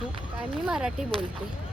तू? काय मी मराठी बोलते.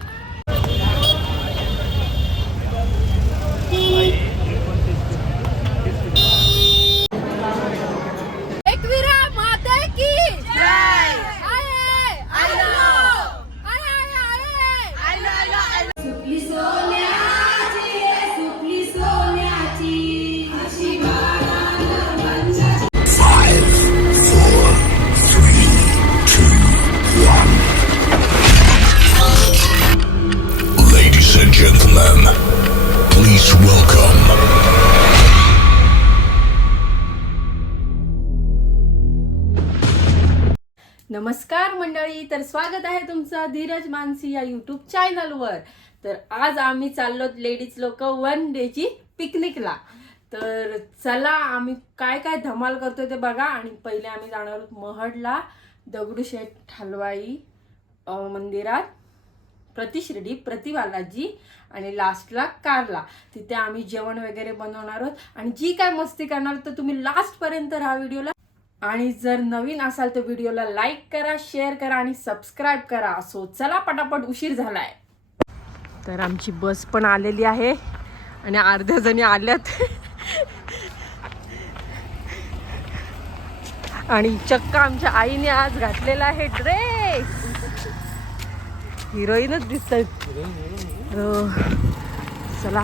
नमस्कार मंडळी तर स्वागत आहे तुमचं धीरज मानसी या यूट्यूब चॅनलवर तर आज आम्ही चाललो लेडीज लोक वन डेची पिकनिकला तर चला आम्ही काय काय धमाल करतोय ते बघा. आणि पहिले आम्ही जाणार आहोत महडला दगडूशेठ हलवाई मंदिरात प्रतिशिर्डी प्रतिबालाजी आणि लास्टला कारला. तिथे आम्ही जेवण वगैरे बनवणार आहोत. आणि जी काय मस्ती करणार तर तुम्ही लास्टपर्यंत राहा व्हिडिओला. आणि जर नवीन असाल तर व्हिडिओला लाईक करा शेअर करा आणि सबस्क्राईब करा. सो चला पटापट उशीर झालाय. तर आमची बस पण आलेली आहे आणि अर्ध्या जणी आल्यात. आणि चक्क आमच्या आईने आज घातलेला आहे ड्रेस. हिरोईनच दिसत चला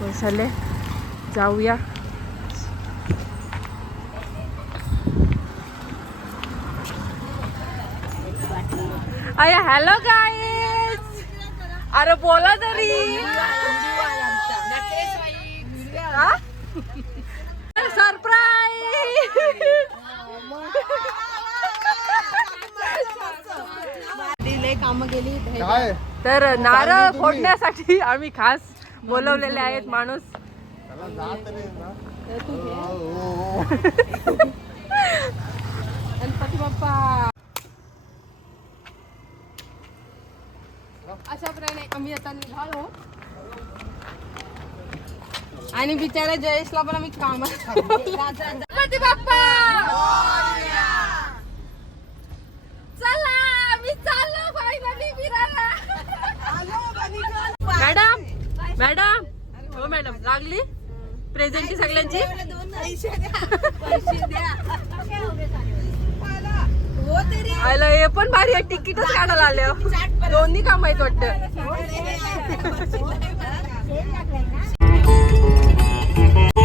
बस आले जाऊया. अरे हॅलो गाईज अरे बोला तरी. सरप्राईज तर नारळ फोडण्यासाठी आम्ही खास बोलवलेले आहेत माणूस. गणपती बाप्पा. आम्ही आता निघालो. आणि बिचारा जयेशला पण आम्ही काम मॅडम मॅडम. हो मॅडम. लागली? प्रेझेंटची सगळ्यांची? हे पण भारी आहे. तिकीटच काढायला आले हो. दोन्ही काम आहेत वाटतं. Thank you.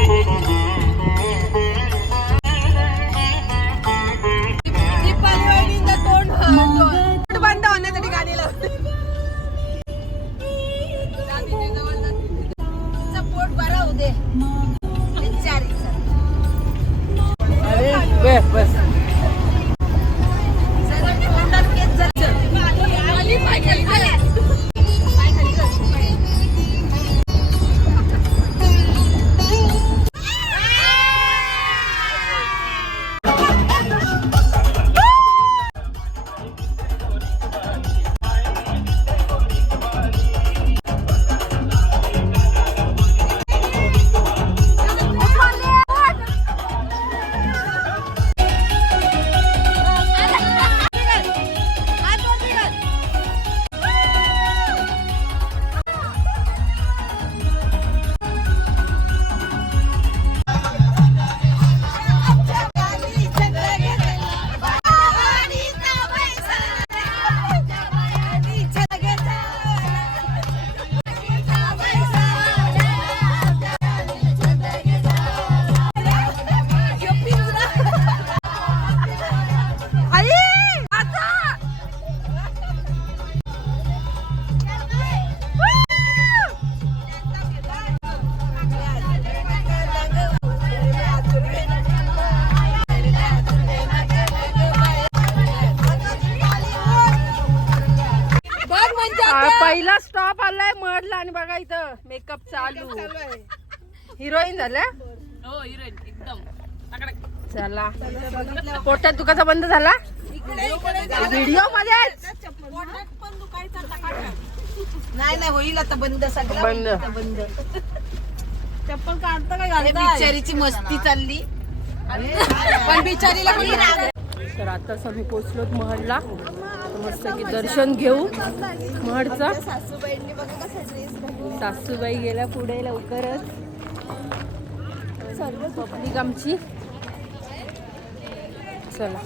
हिरोईन झाल्या? चला. पोटात दुखाचा बंद झाला? व्हिडिओमध्ये नाही नाही होईल आता बंद. सगळं बंद. बंद. चप्पल काढता काय बिचारीची मस्ती चालली. पण बिचारीला राग तर आताच आम्ही पोचलोत महलला मस्त की दर्शन घेऊ महडचा. सासूबाई गेल्या पुढे लवकरच. पब्लिक आमची. चला.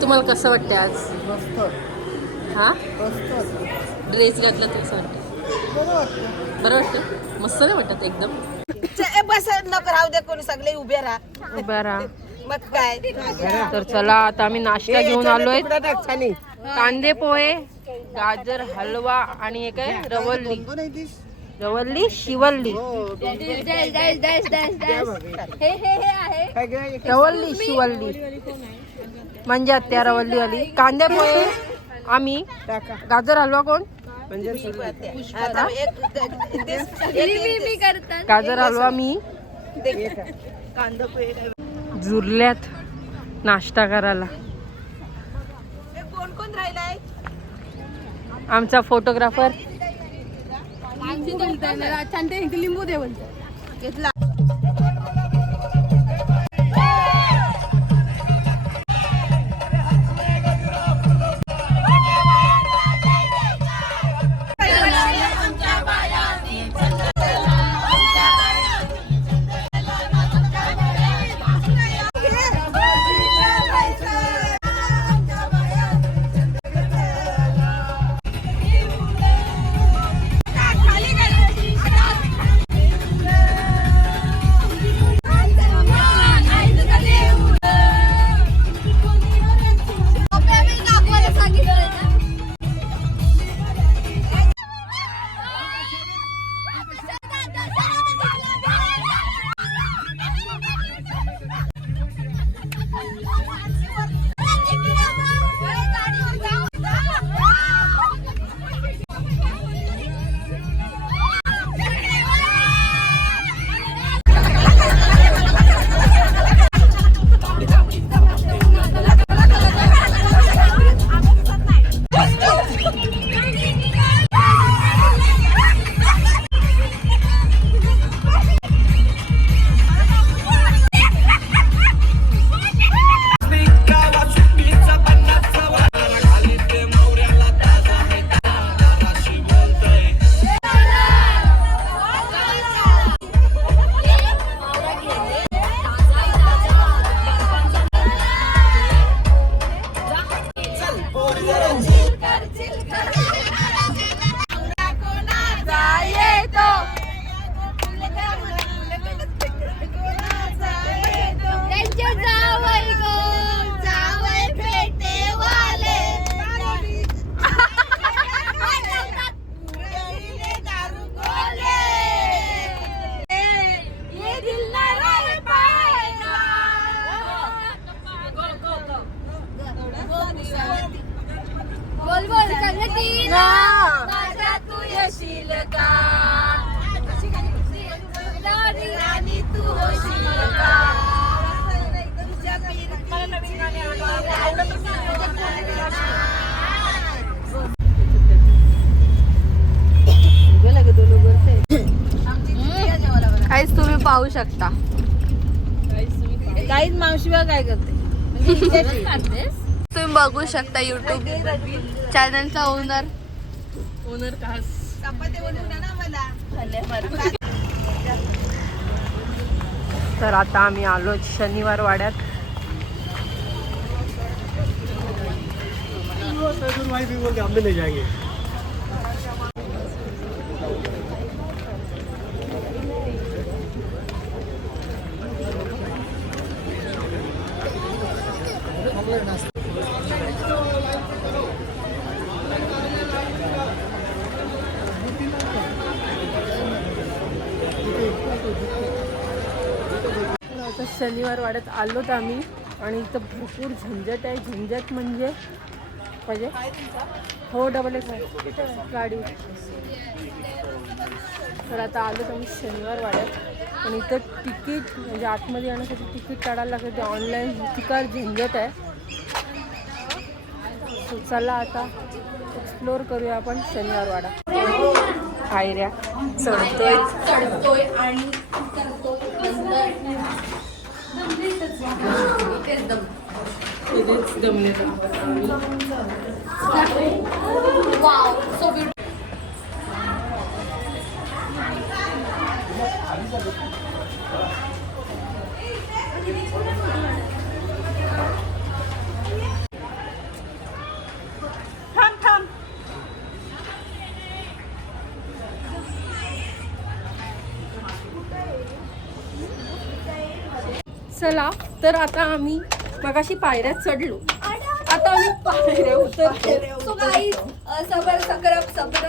तुम्हाला कसं वाटतं आज? मस्त. हा? ड्रेस घातला तर कसं वाटतं. बरं वाटतं? मस्त नाही वाटत एकदम? बस नको राहू दे कोणी सगळे उभे राहा. उभा राहा. मग काय तर चला आता आम्ही नाश्ता घेऊन आलोय कांदे पोहे गाजर हलवा आणि एक आहे रवल्ली रवल्ली शिवल्ली हे हे हे आहे रवल्ली शिवल्ली म्हणजे त्या रवल्ली आली कांदे पोहे आम्ही गाजर हलवा कोण आता एक- एक- मी मी मी करतात गाजर हलवा मी कांदा पोहे जुरल्यात नाश्ता करायला हे कोण कोण राहिलाय आमचा फोटोग्राफर लिंबू घेतला पाहू शकता काहीच मावशी बघ काय करते तुम्ही बघू शकता युट्यूब चॅनलचा ओनर ओनर तर आता आम्ही आलो शनिवार वाड्यात आता शनिवार वाड्यात आलोत आम्ही आणि इथं भरपूर झंझट आहे. झंझट म्हणजे पाहिजे? हो डबल एक आहे. गाडी. तर आता आलोत आम्ही शनिवार वाड्यात आणि इथं तिकीट म्हणजे आतमध्ये येण्यासाठी तिकीट काढायला लागतं ते ऑनलाईन तिकार झंझट आहे. चला आता एक्सप्लोर करूया आपण शनिवार वाडा. पायऱ्या चढतोय. चढतोय आणि करतोय नंतर इथेच दम. इथेच दमले वाव सो ब्युटिफुल चला तर आता आम्ही मगाशी पायऱ्या चढलो. आता आम्ही पायऱ्या उतरतो. सबर सक्रब सबर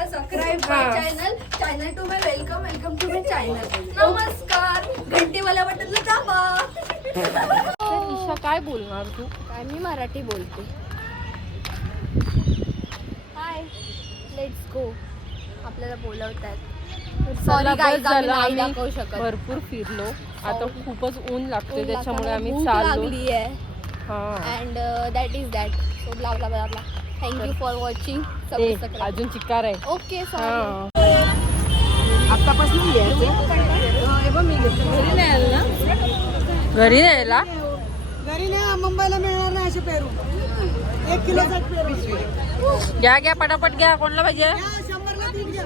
हाँ. Channel channel to my welcome welcome to my channel नमस्कार. घंटीवाला बटनला दाबा तर ईशा काय बोलणार तू? मी मराठी बोलते. हाय लेट्स गो आपल्याला बोलवतात बस guys, आम्ही नाही दाखवू शकत. भरपूर फिरलो. आता खूपच ऊन लागतोय ऊन त्याच्यामुळे आम्ही भूक चाललो. लागली आहे हा and that is that so blah blah blah blah thank you for watching अजून चिक्कार आहे. ओके सॉरी हा. आतापासून घरी नाही आलं ना? घरी नाही मुंबईला मिळणार नाही असे पेरू. एक किलोचा पेरू. घ्या घ्या पटापट घ्या कोणला पाहिजे या, शंभरला तीन घ्या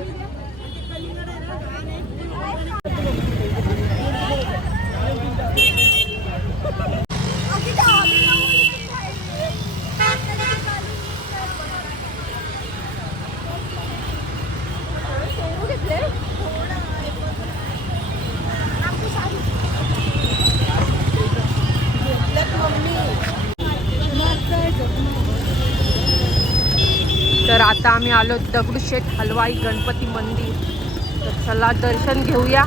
तर आता आम्ही आलो दगडूशेठ हलवाई गणपती मंदिर. तर चला दर्शन घेऊया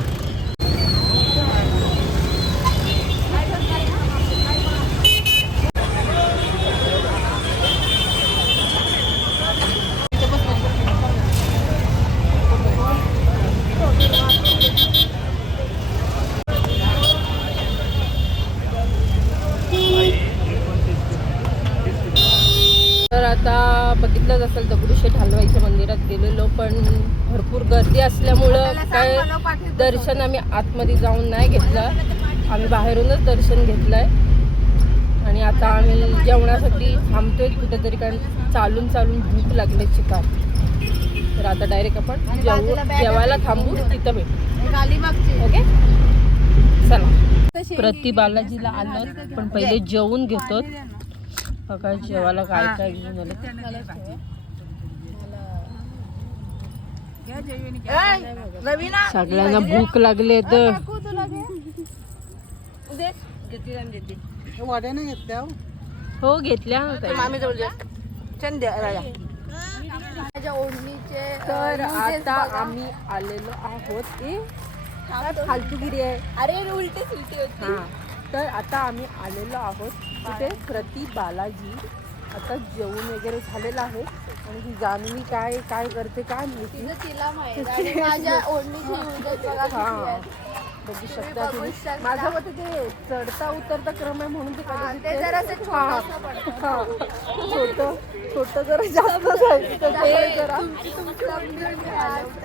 तर आता असेल दगडूशेठ हलवाईच्या मंदिरात गेलेलो पण भरपूर गर्दी असल्यामुळं काय दर्शन आम्ही आतमध्ये जाऊन नाही घेतलं. आम्ही बाहेरूनच दर्शन घेतलंय. आणि आता आम्ही जेवणासाठी थांबतोय कुठेतरी कारण चालून चालून भूक लागले चिकार तर आता डायरेक्ट आपण जेवू जेवायला थांबू तिथं भेटू. ओके? चला. प्रति बालाजीला आलं पण पहिले जेवून घेतो बघा जेवायला काय काय घेऊन आलं. सगळ्यांना भूक लागले तर. वाट्या नाही घेत त्या हो. घेतल्या तर आता आम्ही आलेलो आहोत फालतूगिरी आहे. अरे उलटी सुलटी होती. हा. तर आता आम्ही आलेलो आहोत. तिथे प्रति बालाजी आता जेवण वगैरे झालेलं आहे. आणि ही जान्हवी काय काय करते काय माहिती तिचं तिला माहीत आणि माझ्या ओढणीचे उलटे बघा किती हा आहेत. बघू शकता मते ते चढता उतरता क्रम आहे म्हणून ते हा, कदाचित ते ते- जरासं हा. छोटंसं पडतं. हा. छोटं छोटं जरा जास्त जाईल तर ते जरा तुमची तुमची समजून घ्या.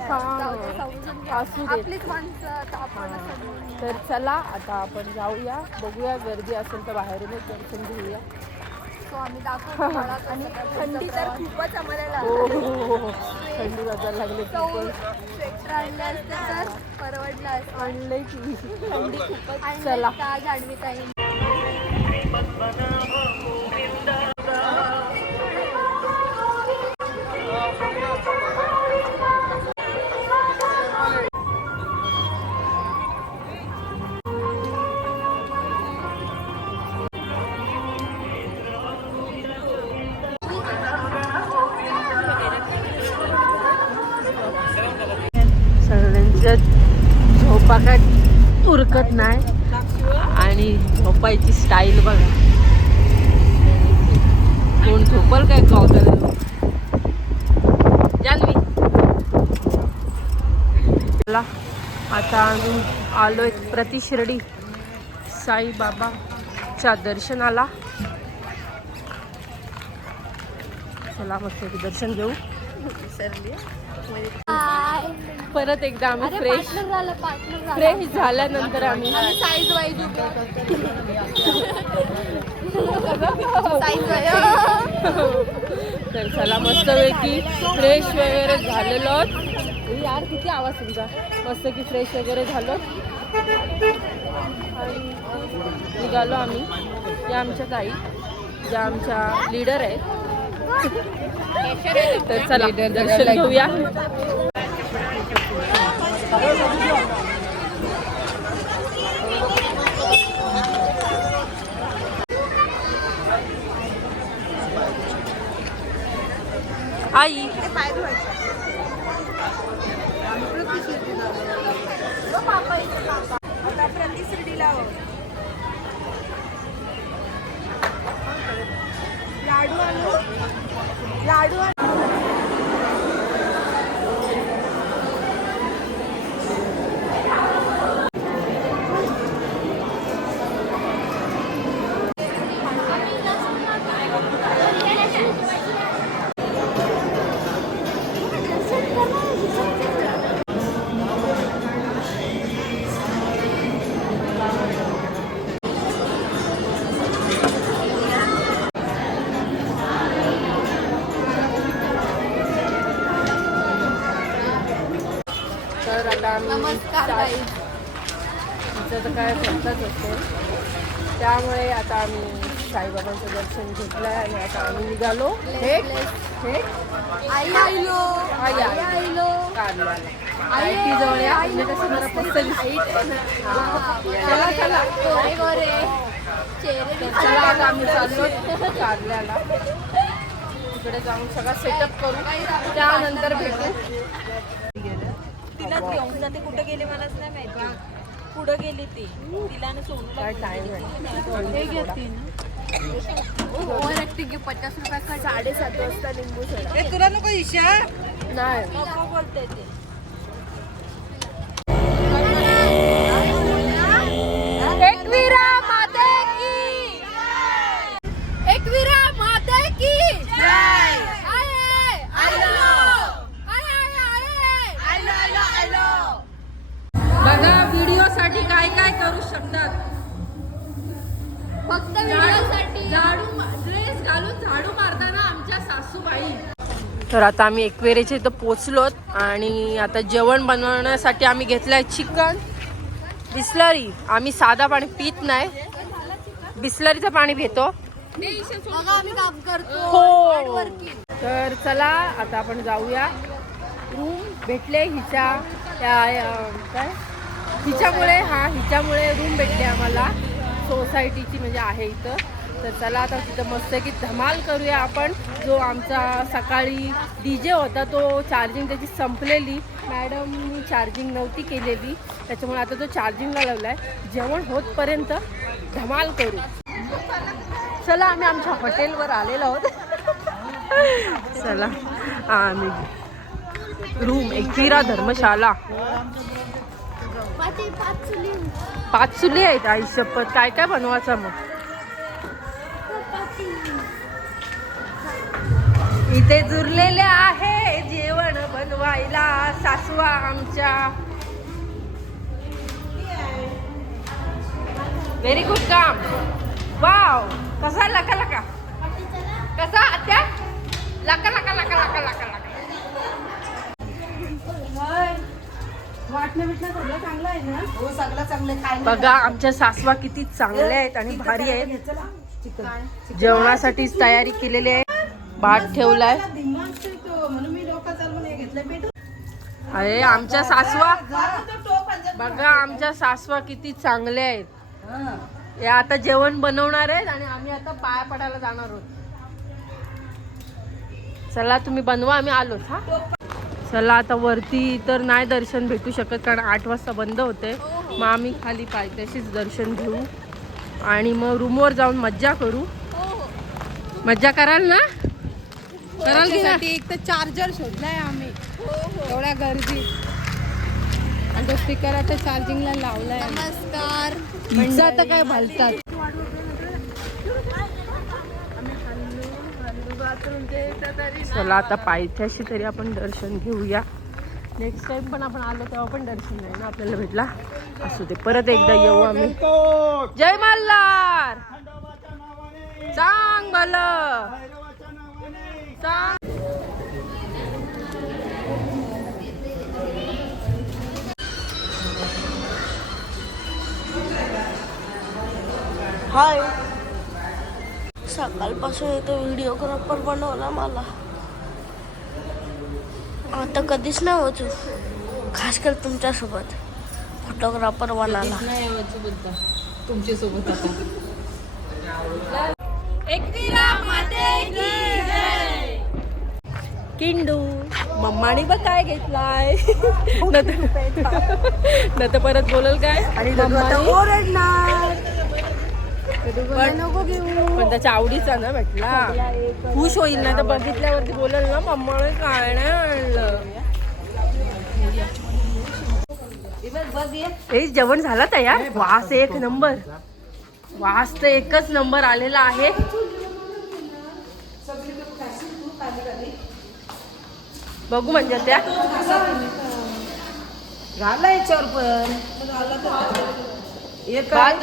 हा. जाऊ दे, समजून घ्या. असू दे आपलीच माणसं आता आपण समजून घ्या. तर चला आता आपण जाऊया बघूया गर्दी असेल तर बाहेरूनच दर्शन घेऊया आम्ही तुम्हाला कसं काय थंडी तर खूपच आम्हाला थंडी वाजायला लागली स्वेटर आणले असते तर परवडलं असतं. की. थंडी खूपच चला. जान्हवी ताई? उरकत नाही. आणि झोपायची स्टाईल बघा. कोण झोपल काय जान्हवी चला आता आम्ही आलोय प्रतिशिर्डी साईबाबाच्या दर्शनाला. चला मस्त दर्शन घेऊ. परत एकदा आम्ही फ्रेश फ्रेश झाल्यानंतर आम्ही साईज वाईज तर चला मस्तपैकी फ्रेश वगैरे झालेलो यार किती आवाज तुमचा? मस्त की फ्रेश वगैरे झालो. निघालो आम्ही. या आमच्या ताई ज्या आमच्या लीडर आहेत. तर चला दर्शन घेऊया. आई आता प्रतिश्रुतीला लाडू आणू लाडू आणू तर आता आम्ही तिचं तर काय करताच असते. त्यामुळे आता आम्ही साईबाबांचं दर्शन घेतलं आणि आता आम्ही निघालो. हे हे. आई आईलो. आई आई आईलो. आईलो कारल्याला आई ती जवळ या म्हणजे कसं चला चला. चला आता आम्ही चाललो कारल्याला तिकडे जाऊन सगळा सेटअप करू. त्यानंतर भेटू. तिला घेऊन जाते कुठं गेली मलाच नाही माहिती. पुढं गेली ती? तिला टाइम आहे? हे घेतील ओव्हर ऍक्टिंग पचास रुपये साडेसात वाजता लिंबू सोडा. तुला नको ईशा नाही. नको बोलते ते एकवीरा माते की एकवीरा माते की जय आय आयलो आय आय आय बघा व्हिडिओ साठी काय काय करू शकतात फक्त व्हिडिओसाठी. झाडू ड्रेस घालून झाडू मारताना आमच्या सासूबाई. तर आता आम्ही एकवेरेच्या इथं पोचलोत आणि आता जेवण बनवण्यासाठी आम्ही घेतलंय चिकन. बिस्लरी. आम्ही साधा पाणी पित नाही. बिस्लरीचं पाणी पितो करतो. हो. तर चला आता आपण जाऊया. रूम भेटले हिच्या काय? हिच्यामुळे हा हिच्यामुळे रूम भेटले आम्हाला. सोसायटीची म्हणजे आहे इथं. तर चला आता तिथं मस्त की धमाल करूया आपण. जो आमचा सकाळी डी जे होता तो चार्जिंग त्याची संपलेली. मॅडम चार्जिंग नव्हती केलेली. त्याच्यामुळे आता तो चार्जिंगला लावला आहे जेवण होतपर्यंत धमाल करू. चला आम्ही आमच्या हॉटेलवर आलेलो आहोत. चला आम्ही रूम एकविरा धर्मशाला. पाच चुली आहेत आई शपथ. काय काय बनवायचं मग? इथे जुरलेले आहे जेवण बनवायला सासवा आमच्या. व्हेरी गुड काम. वाव कसा लका लका कसा आत्या? लका लका लका लका लका लका हो सगळं चांगलं खायला बघा आमच्या सासवा किती चांगल्या आहेत आणि भारी आहेत. जेवणासाठी तयारी केलेली आहे. भात ठेवलाय. म्हणून मी डोका चालवून हे घेतलं पेट अरे आमच्या सासवा बघा आमच्या सासवा किती चांगले आहेत. हे. आता जेवण बनवणार आहेत आणि आम्ही आता पाया पडायला जाणार आहोत. चला तुम्ही बनवा आम्ही आलोच हा? चला आता वरती तर नाही दर्शन भेटू शकत कारण आठ वाजता बंद होते. मग आम्ही खाली पायथ्याशीच दर्शन घेऊ. आणि मग रूमवर जाऊन मज्जा करू. मज्जा कराल ना? कराल की? एक तर चार्जर शोधलाय आम्ही. एवढ्या गर्दी आणि तो स्पीकर आता चार्जिंगला लावलाय. नमस्कार. तर काय भलतात चला आता पायथ्याशी तरी आपण दर्शन घेऊया. नेक्स्ट टाइम पण आपण आलो तेव्हा पण दर्शन नाही ना आपल्याला भेटला. असू दे परत एकदा येऊ आम्ही. जय मल्हार! चांग भलं. चांग हाय सकाळपासून इथं व्हिडिओग्राफर बनवला मला. आता कधीच नाही होत. खास कर तुमच्यासोबत. फोटोग्राफर बनायला नाही तुमच्यासोबत आता किंडू मम्माने बघ काय घेतलाय? न तर परत बोलल काय? आणि पण त्याच्या आवडीचा ना भेटला. खुश होईल ना तर बघितल्यावरती बोलल ना मम्माने काय नाही आणलं. हे जेवण झालं तयार? वास एक नंबर. वास तर एकच नंबर आलेला आहे. बघू म्हणजे त्या झाला याच्यावर पण. भात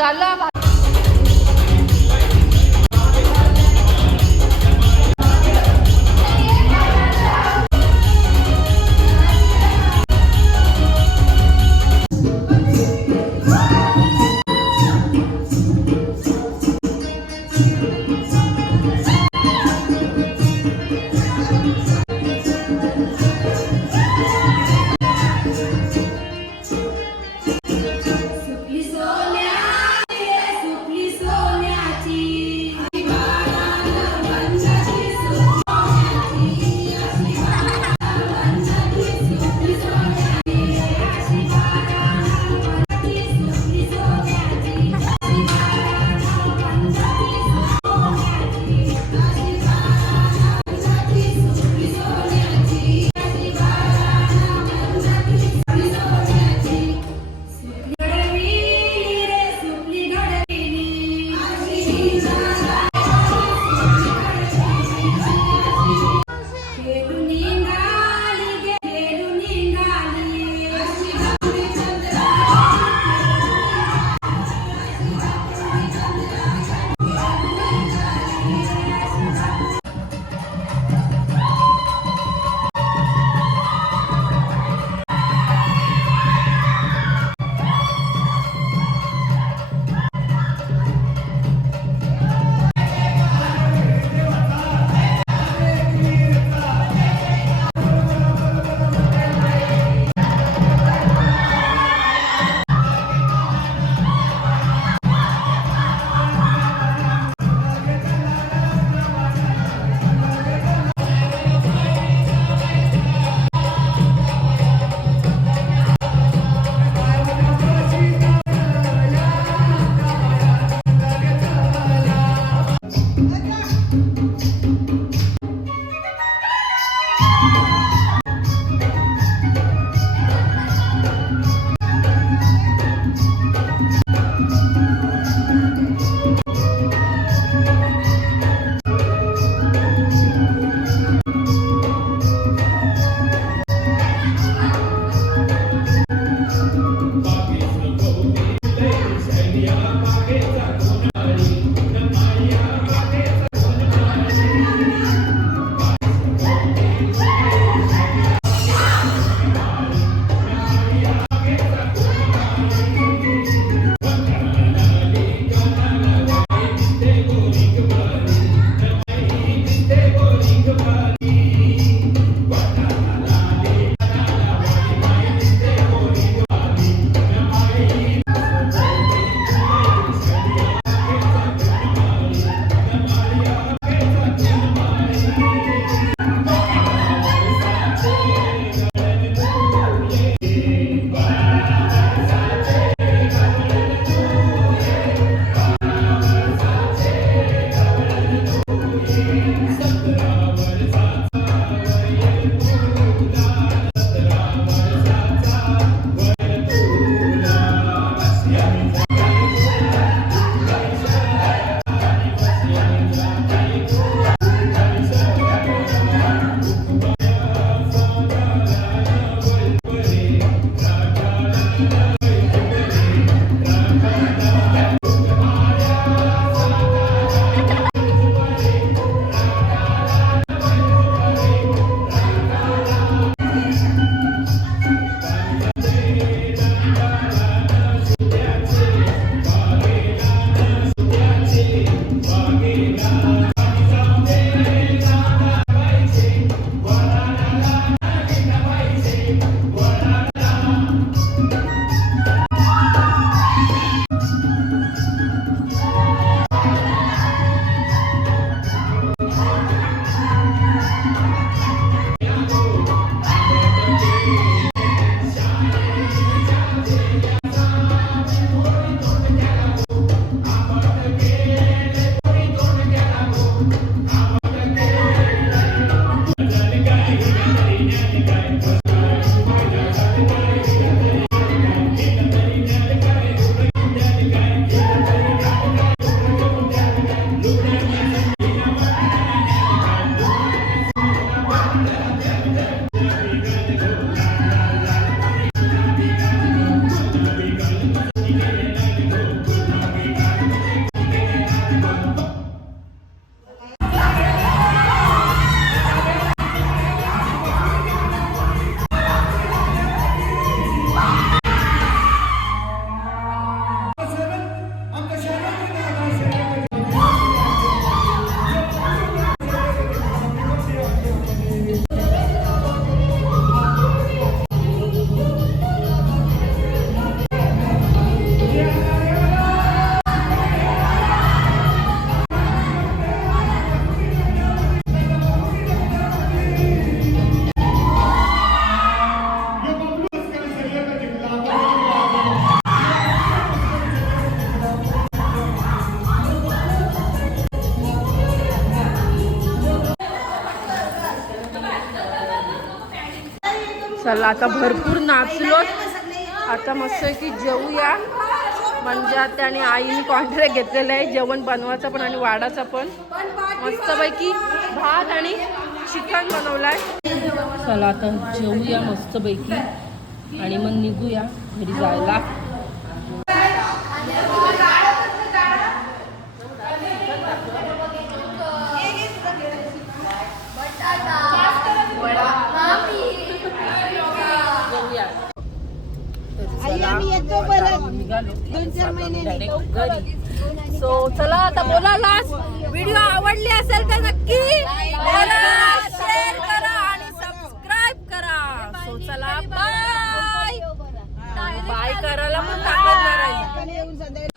da. चला आता भरपूर नाचलो. आता मस्त आहे की जेवूया म्हणजे त्याने आईने कॉन्ट्रॅक्ट घेतलेलं आहे. जेवण बनवायचं पण आणि वाडाचा पण. मस्तपैकी भात आणि चिकन बनवलाय. चला आता जेवूया मस्तपैकी आणि मग निघूया घरी जायला जाऊया सो चला आता बोला लास्ट व्हिडिओ आवडली असेल तर नक्की शेअर करा आणि सबस्क्राईब करा. सो चला बाय बाय करायला पण ताकद नाही